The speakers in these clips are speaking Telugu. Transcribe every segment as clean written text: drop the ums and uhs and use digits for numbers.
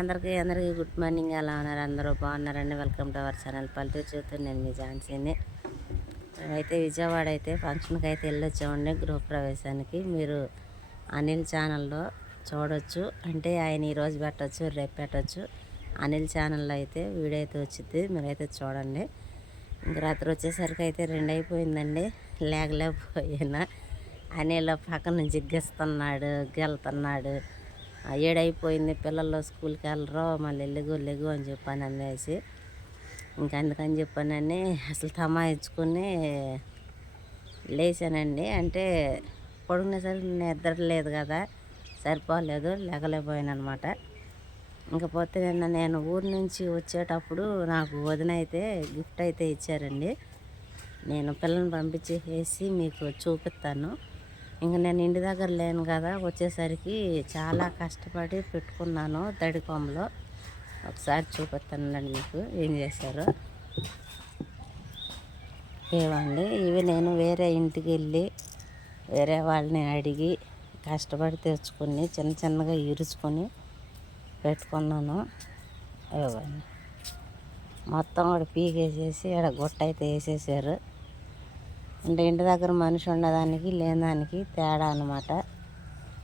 అందరికీ గుడ్ మార్నింగ్. ఎలా ఉన్నారు? అందరూ బాగున్నారండి. వెల్కమ్ టు అవర్ ఛానల్ పల్లెటూరు చూస్తాను. నేను మీ ఝాన్సీని. అయితే విజయవాడ అయితే ఫంక్షన్కి అయితే వెళ్ళొచ్చామండి, గృహప్రవేశానికి. మీరు అనిల్ ఛానల్లో చూడవచ్చు. అంటే ఆయన ఈరోజు పెట్టచ్చు, రేపు పెట్టచ్చు. అనిల్ ఛానల్లో అయితే వీడియో అయితే వచ్చింది, మీరైతే చూడండి. ఇంక రాత్రి వచ్చేసరికి అయితే 2 అయిపోయిందండి. లేకపోయినా అనిల్ పక్కన జిగ్గేస్తున్నాడు, గెలుతున్నాడు. 7 అయిపోయింది, పిల్లలు స్కూల్కి వెళ్ళరు, మళ్ళీ లెగు అని చెప్పాను అనేసి. ఇంకా అందుకని చెప్పానని అసలు తమాయించుకుని లేచానండి. అంటే పడుకునేసరికి నిద్ర లేదు కదా, సరిపోలేదు, లేకలేకపోయాను అనమాట. ఇంకపోతే నిన్న నేను ఊరి నుంచి వచ్చేటప్పుడు నాకు వదిన అయితే గిఫ్ట్ అయితే ఇచ్చారండి. నేను పిల్లల్ని పంపించేసి మీకు చూపిస్తాను. ఇంక నేను ఇంటి దగ్గర లేను కదా, వచ్చేసరికి చాలా కష్టపడి పెట్టుకున్నాను తడికొమ్మలో. ఒకసారి చూపిస్తానండి మీకు ఏం చేశారో. ఏవండి, ఇవి నేను వేరే ఇంటికి వెళ్ళి వేరే వాళ్ళని అడిగి కష్టపడి తెచ్చుకొని చిన్న చిన్నగా ఇరుచుకొని పెట్టుకున్నాను. ఇవ్వండి, మొత్తం కూడా పీకేసేసి ఇక్కడ గుట్ట అయితే వేసేసారు. అంటే ఇంటి దగ్గర మనిషి ఉండదానికి లేదానికి తేడా అనమాట.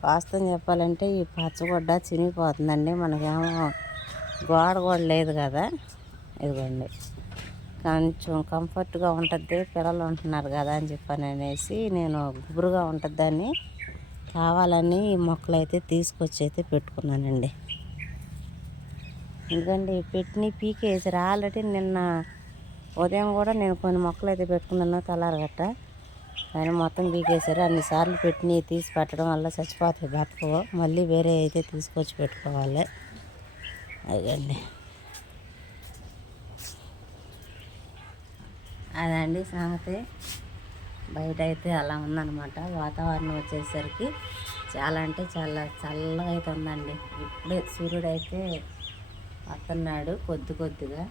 వాస్తవం చెప్పాలంటే ఈ పచ్చగొడ్డ చినిగిపోతుందండి. మనకేమో గోడ కూడా లేదు కదా. ఇదిగోండి, కొంచెం కంఫర్ట్గా ఉంటుంది, పిల్లలు ఉంటున్నారు కదా అని చెప్పని అనేసి నేను గుబురుగా ఉంటుందని కావాలని ఈ మొక్కలు అయితే తీసుకొచ్చి అయితే పెట్టుకున్నానండి. ఎందుకంటే పెట్టిన పీకేసారు. ఆల్రెడీ నిన్న ఉదయం కూడా నేను కొన్ని మొక్కలు అయితే పెట్టుకున్నాను తలారగట్ట, కానీ మొత్తం పీకేసారు. అన్నిసార్లు పెట్టినవి తీసి పెట్టడం వల్ల చచ్చిపోతాయి, బతకవు. మళ్ళీ వేరే అయితే తీసుకొచ్చి పెట్టుకోవాలి. అదండి, అదండి సంగతి. బయట అయితే అలా ఉందన్నమాట. వాతావరణం వచ్చేసరికి చాలా అంటే చాలా చల్లగా అయితే ఉందండి. ఇప్పుడే సూర్యుడు అయితే వస్తున్నాడు కొద్దిగా.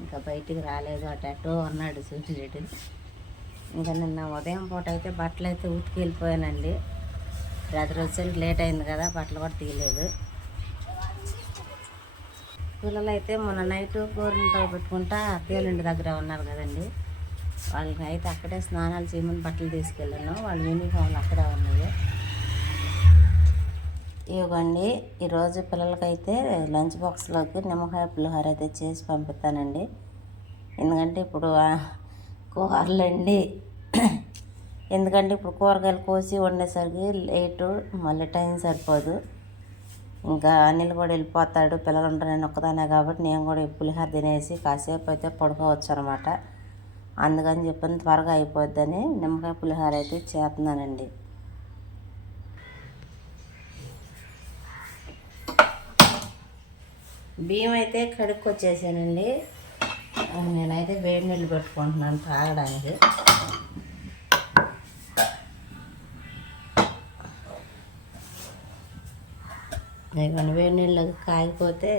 ఇంకా బయటికి రాలేదు, అటో అన్నాడు సూర్యుడు. ఇంకా నిన్న ఉదయం పూట అయితే బట్టలు అయితే ఉతికి వెళ్ళిపోయానండి. రాత్రి వచ్చేసరికి లేట్ అయింది కదా, బట్టలు కూడా తీయలేదు. పిల్లలు అయితే మొన్న నైట్ గోరింతో పెట్టుకుంటా అత్తయ్యల ఇంటి దగ్గర ఉన్నారు కదండి, వాళ్ళకి అయితే అక్కడే స్నానాలు చేయమని బట్టలు తీసుకెళ్ళాను. వాళ్ళ యూనిఫామ్లు అక్కడే ఉన్నాయి. ఇవ్వండి, ఈరోజు పిల్లలకైతే లంచ్ బాక్స్లోకి నిమ్మకాయ పులిహోర అయితే చేసి పంపిస్తానండి. ఎందుకంటే ఇప్పుడు కూరలండి, ఎందుకంటే ఇప్పుడు కూరగాయలు కోసి వండేసరికి లేటు, మళ్ళీ టైం సరిపోదు. ఇంకా అనిల్ కూడా వెళ్ళిపోతాడు, పిల్లలు ఉంటారు, నేను ఒక్కదానే కాబట్టి నేను కూడా పులిహోర తినేసి కాసేపు అయితే పడుకోవచ్చు అనమాట. అందుకని చెప్పని త్వరగా అయిపోద్దని నిమ్మకాయ పులిహోర అయితే చేస్తున్నానండి. బియ్యం అయితే కడుక్కొచ్చేసానండి. నేనైతే వేడి నీళ్ళు పెట్టుకుంటున్నాను తాగడానికి. ఇవన్నీ వేడి నీళ్ళు కాగిపోతే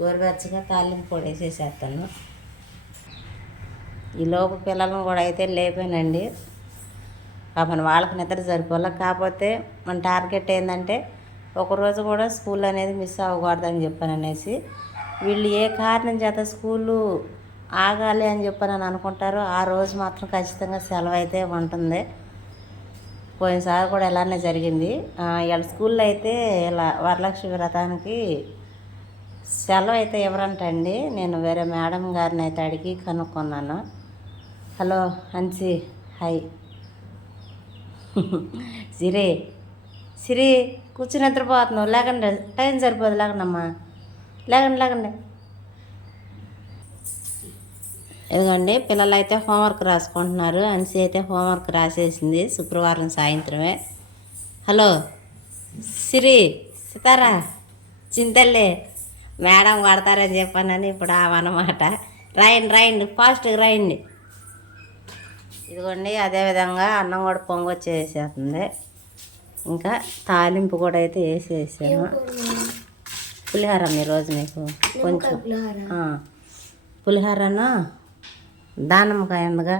గోరువెచ్చగా తాలింపు పొడి వేసేసేస్తాను. ఈ లోపు పిల్లలను కూడా అయితే లేపానండి. పాపని వాళ్ళకి నిద్ర సరిపోలే. కాకపోతే మన టార్గెట్ ఏంటంటే ఒకరోజు కూడా స్కూల్ అనేది మిస్ అవ్వకూడదని చెప్పాను అనేసి. వీళ్ళు ఏ కారణం చేత స్కూలు ఆగాలి అని చెప్పని అనుకుంటారో ఆ రోజు మాత్రం ఖచ్చితంగా సెలవు అయితే ఉంటుంది. పోయినసారి కూడా ఇలానే జరిగింది. వీళ్ళ స్కూల్లో అయితే ఇలా వరలక్ష్మి వ్రతానికి సెలవు అయితే ఎవరంటండి. నేను వేరే మేడం గారిని అయితే అడిగి కనుక్కున్నాను. Hello Hansi, hi. సిరి కూర్చుని నిద్రపోతున్నావు, లేకండి, టైం సరిపోదు, లేకండమ్మా, లేకండి. ఇదిగోండి, పిల్లలు అయితే హోంవర్క్ రాసుకుంటున్నారు. అన్సి అయితే హోంవర్క్ రాసేసింది శుక్రవారం సాయంత్రమే. హలో సిరి, సితారా, చింతల్లే, మేడం కొడతారని చెప్పానని ఇప్పుడు ఆవన్నమాట. రాయండి, ఫాస్ట్గా రాయండి. ఇదిగోండి, అదేవిధంగా అన్నం కూడా పొంగొచ్చేసేస్తుంది. ఇంకా తాలింపు కూడా అయితే వేసేసాను. పులిహోర ఈరోజు నీకు కొంచెం పులిహోరను దానిమ్మకాయ ఉందిగా,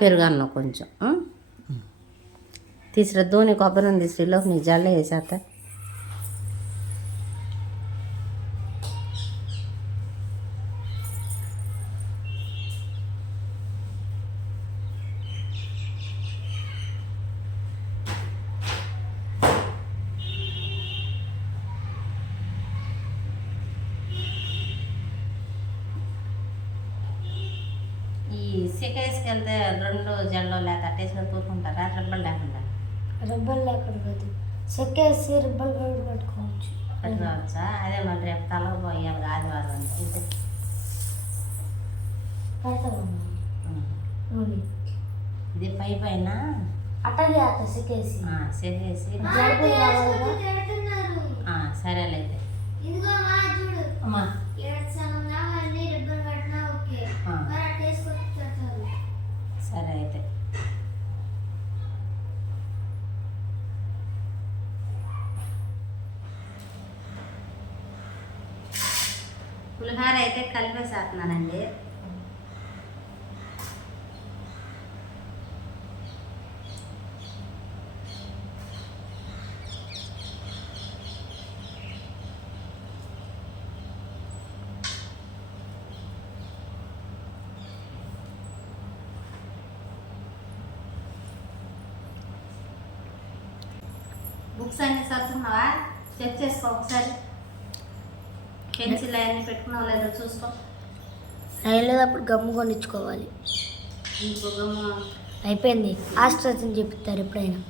పెరుగన్నం కొంచెం తీసిరా. ధోని కొబ్బరి తీసుకులోకి నీకు జల్ల వేసేస్తా. సికేస్కి వెళ్తే 2 జల్లో లేక అట్టేసుకొని కూరుకుంటారా రబ్బలు లేకుండా? రబ్బలు లేకుండా కాదు, సెక్కేసి రబ్బలు పెట్టుకోవచ్చు. పెట్టుకోవచ్చా? అదే మరి రేపు తలకు పోయాలి ఆదివారం అంటే పెడతామమ్మా. ఇది పైన అట్టగే అట్ట సెక్కేసి సెకేసి సరేలే అయితే. అమ్మా సరే అయితే. పులిహార అయితే కలిపేసేస్తున్నానండి. బుక్స్ అన్నీ చదువుకున్నావా? చెక్ చేసుకో ఒకసారి. పెన్సిల్ అవన్నీ పెట్టుకున్నావు లేదో చూసుకో. వెళ్ళేటప్పుడు గమ్ము కొనిచ్చుకోవాలి. ఇంకో గమ్ము అయిపోయింది. ఆస్ట్రచని చెప్తారు ఎప్పుడైనా.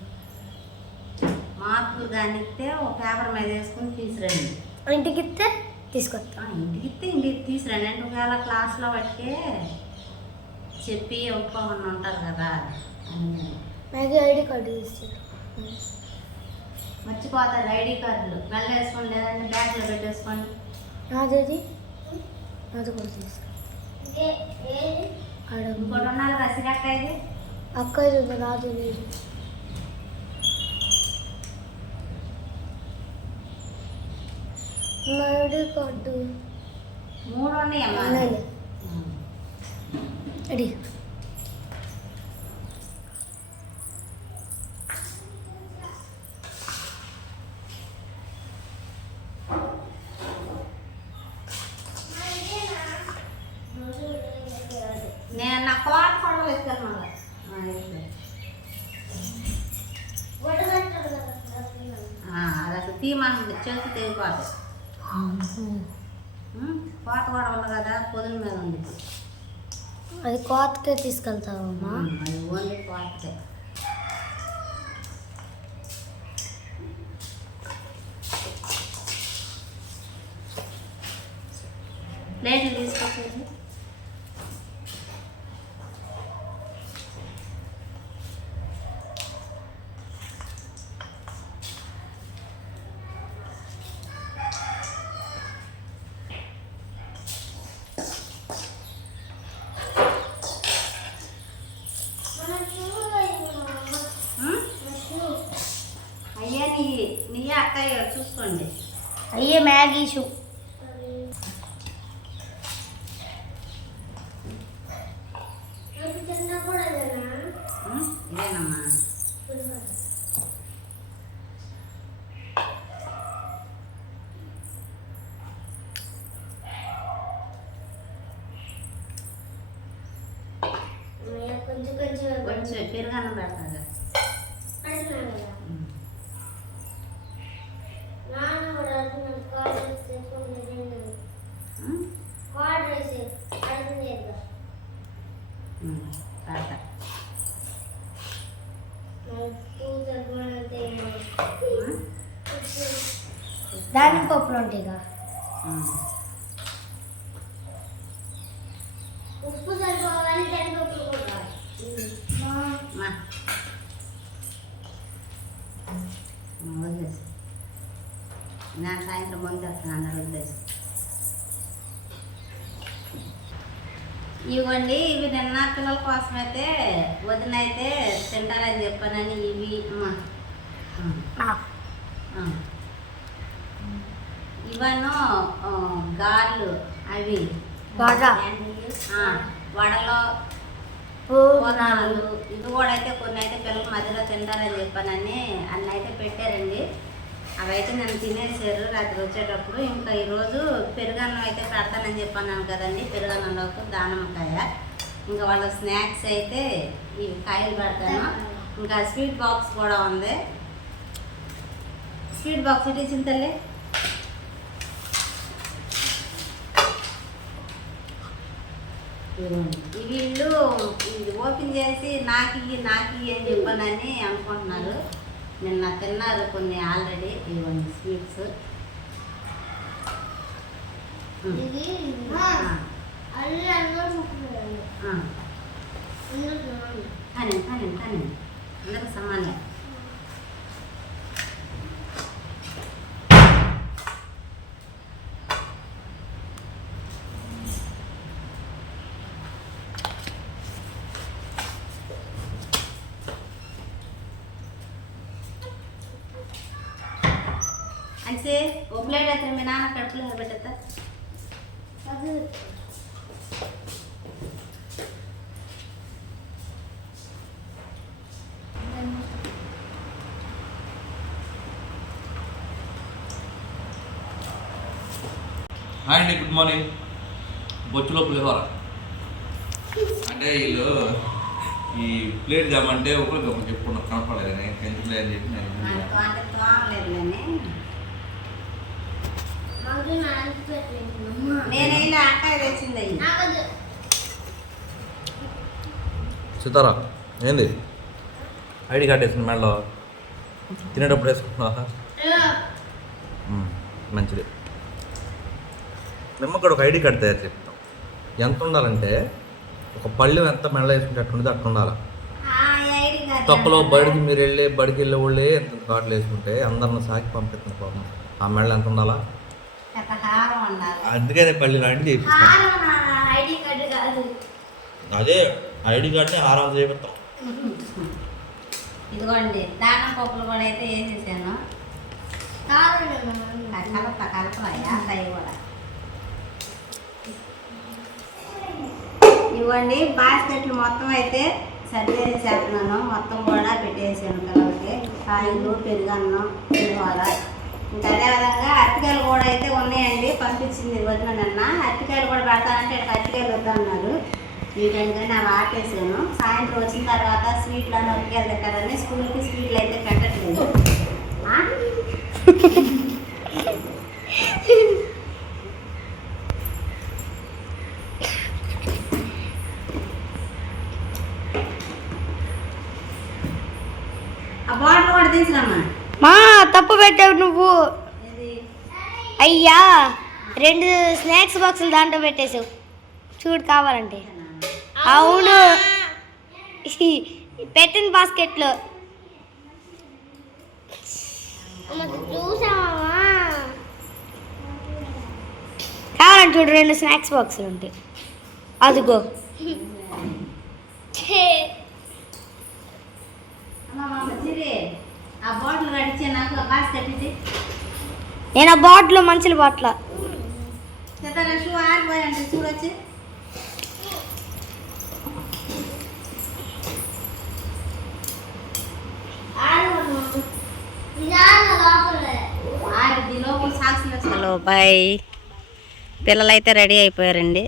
మార్కులు కానీ ఇస్తే ఒక పేపర్ మీద వేసుకుని తీసురండి. ఇంటికి ఇస్తే తీసుకొస్తా. ఇంటికి ఇస్తే ఇంటికి తీసురండి. అంటే ఒకవేళ క్లాస్లో పట్టే చెప్పి ఒప్పుకోమని ఉంటారు కదా అని. నాకు ఐడి కార్డు ఇస్తారు. మర్చిపోతారు ఐడి కార్డులు. మెల్ల వేసుకోండి, లేదంటే బ్యాగ్లో పెట్టేసుకోండి. నాదేది? నాది కూడా తీసుకో. ఇంకోటి ఉన్నారు కదా సిరక్క. ఇది అక్క ఇది నాది లేదు. నా ఐడి కార్డు 3 ఉన్నాయమ్మా. రెడీ. నేను నా కోట కూడా వెళ్తాను. అది అసలు తీయమంటుంది, చేతి తెగిపోతుంది. కోత కూడా ఉంది కదా, పొదుల మీద ఉంది. అది కోతకే తీసుకెళ్తావమ్మా? అది ఓన్లీ కోతకే. ప్లేట్లు తీసుకొచ్చేది. అయ్యా నీ అక్కయ్య చూసుకోండి. అయ్యే మ్యాగీ షూ. ఇదేనమ్మా. కొంచెం పెరుగన్నం పెడతాగా. పెడతా. దానికి పప్పులు ఉంటాయిగా. ఉప్పు సరిపోవాలి, దానిపప్పులు కూడా. వదిలేసి నేను సాయంత్రం ముందు వస్తున్నాను. వదిలేసి ఇవ్వండి. ఇవి నిన్న పిల్లల కోసం అయితే వదిన అయితే తింటారని చెప్పానని ఇవి ఇవను గార్లు అవి వడలో పూర్ణాలు ఇవి కూడా అయితే కొన్ని అయితే పిల్లల మధ్యలో తింటారని చెప్పానని అన్నీ అయితే పెట్టారండి. అవి అయితే నన్ను తినేసారు రాత్రి వచ్చేటప్పుడు. ఇంకా ఈరోజు పెరుగన్నం అయితే పెడతానని చెప్పాను కదండి. పెరుగన్నంలోకి దానిమ్మకాయ, ఇంకా వాళ్ళ స్నాక్స్ అయితే ఇవి కాయలు పెడతాను. ఇంకా స్వీట్ బాక్స్ కూడా ఉంది. స్వీట్ బాక్స్ ఇటు చింతలే. ఇదిగోండి. ఈ వీళ్ళు ఇది ఓపెన్ చేసి నాకు అని చెప్పానని అనుకుంటున్నారు. నిన్న తిన్నారు కొన్ని ఆల్రెడీ. ఇవ్వండి స్వీట్స్. కానీ అందరికి సమానం. అంటే ఒక ప్లేట్ అయితే మీ నాన్న కడుపులో పెట్టేస్తా. హాయ్ అండి, గుడ్ మార్నింగ్. బొచ్చులో పులిహోర అంటే వీళ్ళు ఈ ప్లేట్ తెమ్మంటే ఒకరికి ఒకరు చెప్పుకున్నారు, కనపడలేదు. నేను ఎందుకులే అని చెప్పి నేను అక్కాయ తెచ్చింది. సితారా ఏంది ఐడి కార్డ్ వేసింది మెడలో, తినేటప్పుడు వేసుకున్నావా? మంచిది. నిమ్మక్కడ ఒక ఐడి కార్డ్ తయారు చెప్తాం. ఎంత ఉండాలంటే ఒక పళ్ళు ఎంత మెడలో వేసుకుంటే అట్లుంటుంది అట్లా ఉండాలి. తప్పులో బడికి మీరు బడికి వెళ్ళే వాళ్ళే ఎంత కార్డులు వేసుకుంటే అందరిని సాకి పంపిస్తుంది పాపం. ఆ మెడలో ఎంత ఉండాలా? అందుకనే పళ్ళు లాంటిది చేపిస్తాం. అదే ఐడి కార్డ్ని హారం చేపిస్తాం. ఇదిగోండి దానం పప్పులు కూడా అయితే వేసేసాను. కలపరాయా అవి కూడా. ఇవ్వండి బాస్కెట్లు మొత్తం అయితే సర్దేసేస్తున్నాను. మొత్తం కూడా పెట్టేసాను పిల్లలకి. కాయలు, పెరుగన్నం, పులిహోర. ఇంకా అదేవిధంగా అరటికాయలు కూడా అయితే ఉన్నాయండి, పంపించింది వదిన నిన్న. అరటికాయలు కూడా పెడతానంటే ఇక్కడ అరటికాయలు వద్దన్నారు. వీటంటే నేను ఆపేసాను. సాయంత్రం వచ్చిన తర్వాత స్వీట్లు అని అరటికాయలు తింటారని స్కూల్కి స్వీట్లు అయితే పెట్టట్లేదు. ఆ బాటిల్ కూడా తీసుకురామ్మా. మా తప్పు పెట్టావు నువ్వు. అయ్యా 2 స్నాక్స్ బాక్సులు దాంట్లో పెట్టేసావు చూడు కావాలంటే. అవును పెట్టిన బాస్కెట్లో కావాలంటే చూడు 2 స్నాక్స్ బాక్సులు ఉంటాయి. అదిగో ఆ బాటిల్ కడిచే నాకు ఆ బాస్కెట్ ఇది. నేను ఆ బాటిల్ మంచి బాటిల్ షూ ఆరిపోయాయంటే చూడొచ్చు. Hello bye. పిల్లలైతే రెడీ అయిపోయారండి.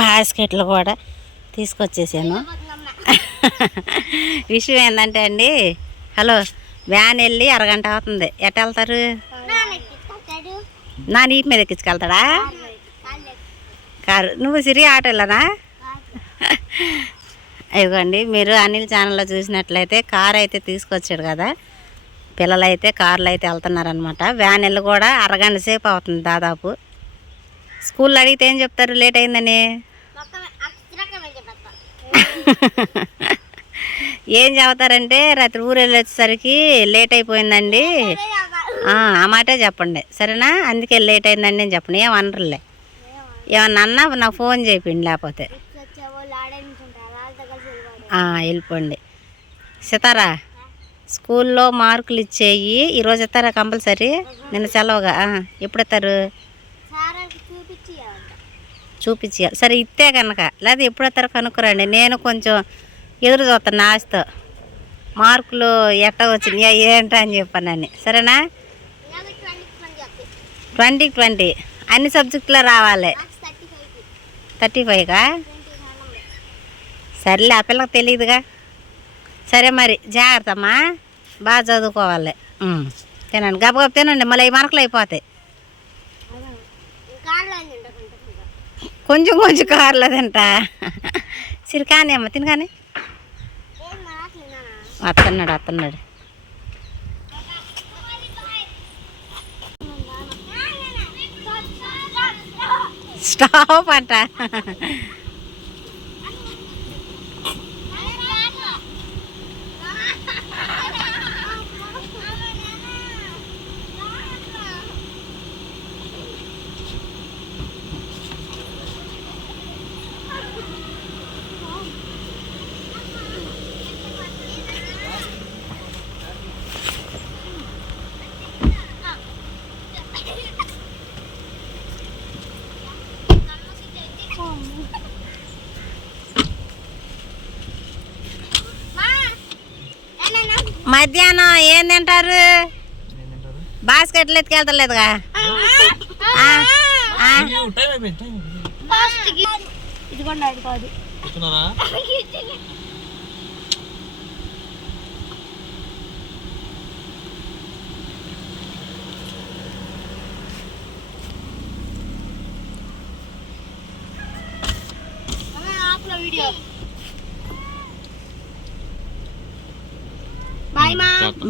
బాస్కెట్లు కూడా తీసుకొచ్చేసాను. విషయం ఏంటంటే అండి, హలో వ్యాన్ వెళ్ళి అరగంట అవుతుంది. ఎట్ట వెళ్తారు? నా నీటి మీద ఎక్కించుకెళ్తాడా కారు? నువ్వు సిరి ఆటోలోనా? ఇదిగోండి మీరు అనిల్ ఛానల్లో చూసినట్లయితే కారు అయితే తీసుకొచ్చాడు కదా. పిల్లలైతే కార్లో అయితే వెళ్తున్నారనమాట. వ్యాన్ వెళ్ళి కూడా అరగంట సేపు అవుతుంది దాదాపు. స్కూల్లో అడిగితే ఏం చెప్తారు లేట్ అయిందని? ఏం చెబుతారంటే రాత్రి ఊరు వెళ్ళి వచ్చేసరికి లేట్ అయిపోయిందండి, ఆ మాటే చెప్పండి సరేనా. అందుకే లేట్ అయిందండి అని చెప్పండి. ఏమనరులే. ఏమన్నా అన్నా నాకు ఫోన్ చేయండి, లేకపోతే వెళ్ళిపోండి. సితారా స్కూల్లో మార్కులు ఇచ్చేయి ఈరోజు ఇస్తారా కంపల్సరీ? నిన్న సెలవుగా. ఎప్పుడు ఇస్తారు? చూపించాలి. సరే ఇస్తే కనుక, లేదా ఎప్పుడు వస్తారో కనుక్కురండి. నేను కొంచెం ఎదురు చూస్తాను ఆశతో. మార్కులు ఎట్ట వచ్చినాయి ఏంటా అని చెప్పానని. సరేనా? 20 అన్ని సబ్జెక్టులో రావాలి. 35గా? సరేలే, ఆ పిల్లకి తెలియదుగా. సరే మరి జాగ్రత్త అమ్మా, బాగా చదువుకోవాలి. తినండి, గబగబ తినండి, మళ్ళీ ఈ మార్కులు అయిపోతాయి. కొంచెం కొంచెం కారలేదంట. సరే కానీ అమ్మ తిని కానీ. అత్తన్నాడు స్టాప్ అంట. మధ్యాహ్నం ఏం తింటారు? బాస్కెట్లు ఎత్తుకెళ్తలేదుగా.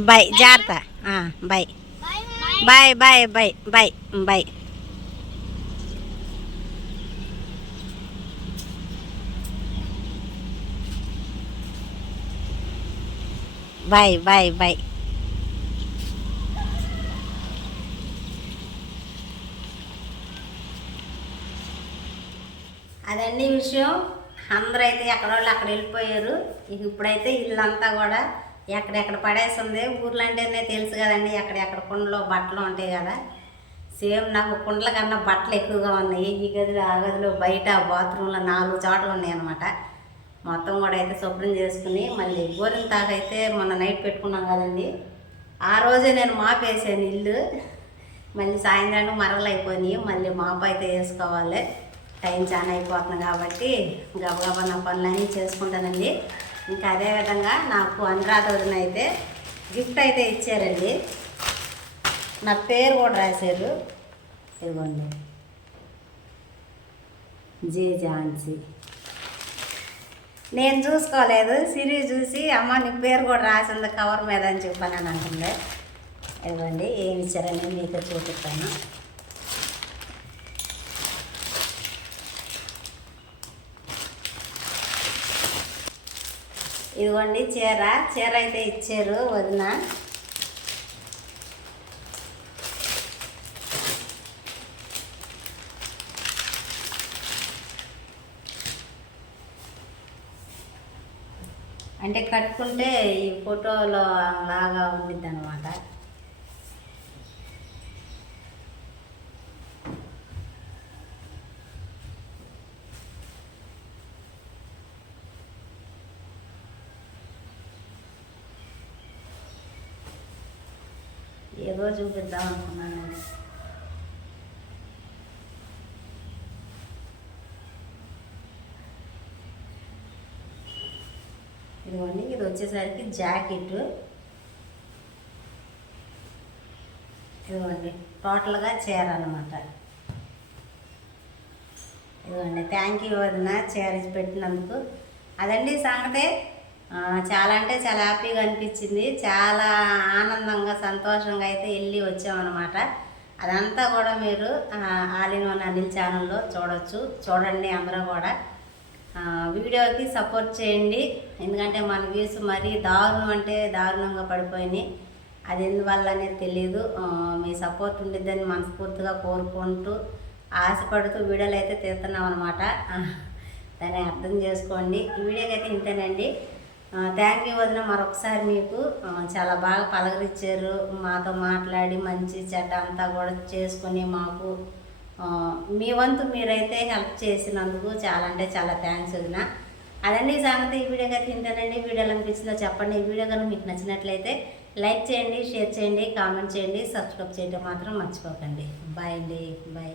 బాయ్ జాగ్రత్త. Bye bye bye bye bye bye. Bye bye bye. అదండి విషయం. అందరూ అయితే ఎక్కడోళ్ళు అక్కడ వెళ్ళిపోయారు. ఇప్పుడైతే ఇల్లంతా కూడా ఎక్కడెక్కడ పడేస్తుంది. ఊర్లు అంటేనే తెలుసు కదండి, ఎక్కడెక్కడ కుండలో బట్టలు ఉంటాయి కదా. సేమ్ నాకు కుండల కన్నా బట్టలు ఎక్కువగా ఉన్నాయి. ఈ గదిలో, ఆ గదిలో, బయట, బాత్రూంలో 4 చోట్ల ఉన్నాయి అనమాట. మొత్తం కూడా అయితే శుభ్రం చేసుకుని మళ్ళీ గోరింతాకైతే మొన్న నైట్ పెట్టుకున్నాం కదండి, ఆ రోజే నేను మాపేసాను ఇల్లు. మళ్ళీ సాయంత్రానికి మరగలు అయిపోయినాయి. మళ్ళీ మాపు అయితే వేసుకోవాలి. టైం చాలా అయిపోతుంది కాబట్టి గబగబా నా పనులన్నీ చేసుకుంటానండి. ఇంకా అదేవిధంగా నాకు అనురాధ వదిన అయితే గిఫ్ట్ అయితే ఇచ్చారండి. నా పేరు కూడా రాశారు. ఇదిగోండి, జే ఝాన్సీ. నేను చూసుకోలేదు, సిరి చూసి అమ్మ నీ పేరు కూడా రాసింది కవర్ మీద అని చెప్పాను అంటుంది. ఇదిగోండి ఏమి ఇచ్చారని మీతో చూపిస్తాను. ఇదిగోండి చీర అయితే ఇచ్చారు వదిన. అంటే కట్టుకుంటే ఈ ఫోటోలో లాగా ఉండిద్ది అనమాట. ఏదో చూపిద్దాం అనుకున్నానండి. ఇదిగోండి, ఇది వచ్చేసరికి జాకెట్. ఇదిగోండి టోటల్గా చీర అనమాట. ఇదిగోండి థ్యాంక్ యూ వదిన చీర పెట్టినందుకు. అదండి సంగతే. చాలా అంటే చాలా హ్యాపీగా అనిపించింది. చాలా ఆనందంగా సంతోషంగా అయితే వెళ్ళి వచ్చామన్నమాట. అదంతా కూడా మీరు ఆల్ ఇన్ వన్ అనిల్ ఛానల్లో చూడండి. అందరూ కూడా వీడియోకి సపోర్ట్ చేయండి. ఎందుకంటే మన వ్యూస్ మరీ దారుణం అంటే దారుణంగా పడిపోయినాయి. అది ఎందువల్ల అనేది తెలియదు. మీ సపోర్ట్ ఉండిద్దని మనస్ఫూర్తిగా కోరుకుంటూ ఆశపడుతూ వీడియోలు అయితే తీస్తున్నాం అనమాట. దాన్ని అర్థం చేసుకోండి. ఈ వీడియోకి అయితే ఇంతేనండి. థ్యాంక్ యూ వదిన మరొకసారి. మీకు చాలా బాగా పలకరించారు, మాతో మాట్లాడి మంచి చెడ్డ అంతా కూడా చేసుకొని మాకు మీ వంతు మీరైతే హెల్ప్ చేసినందుకు చాలా అంటే చాలా థ్యాంక్స్ వదిన. అదండి సంగతి. ఈ వీడియోకి అయితే ఇంతేనండి. వీడియోలు అనిపించిందో చెప్పండి. ఈ వీడియో కనుక మీకు నచ్చినట్లయితే లైక్ చేయండి, షేర్ చేయండి, కామెంట్ చేయండి, సబ్స్క్రైబ్ చేయడం మాత్రం మర్చిపోకండి. బాయ్ అండి, బాయ్.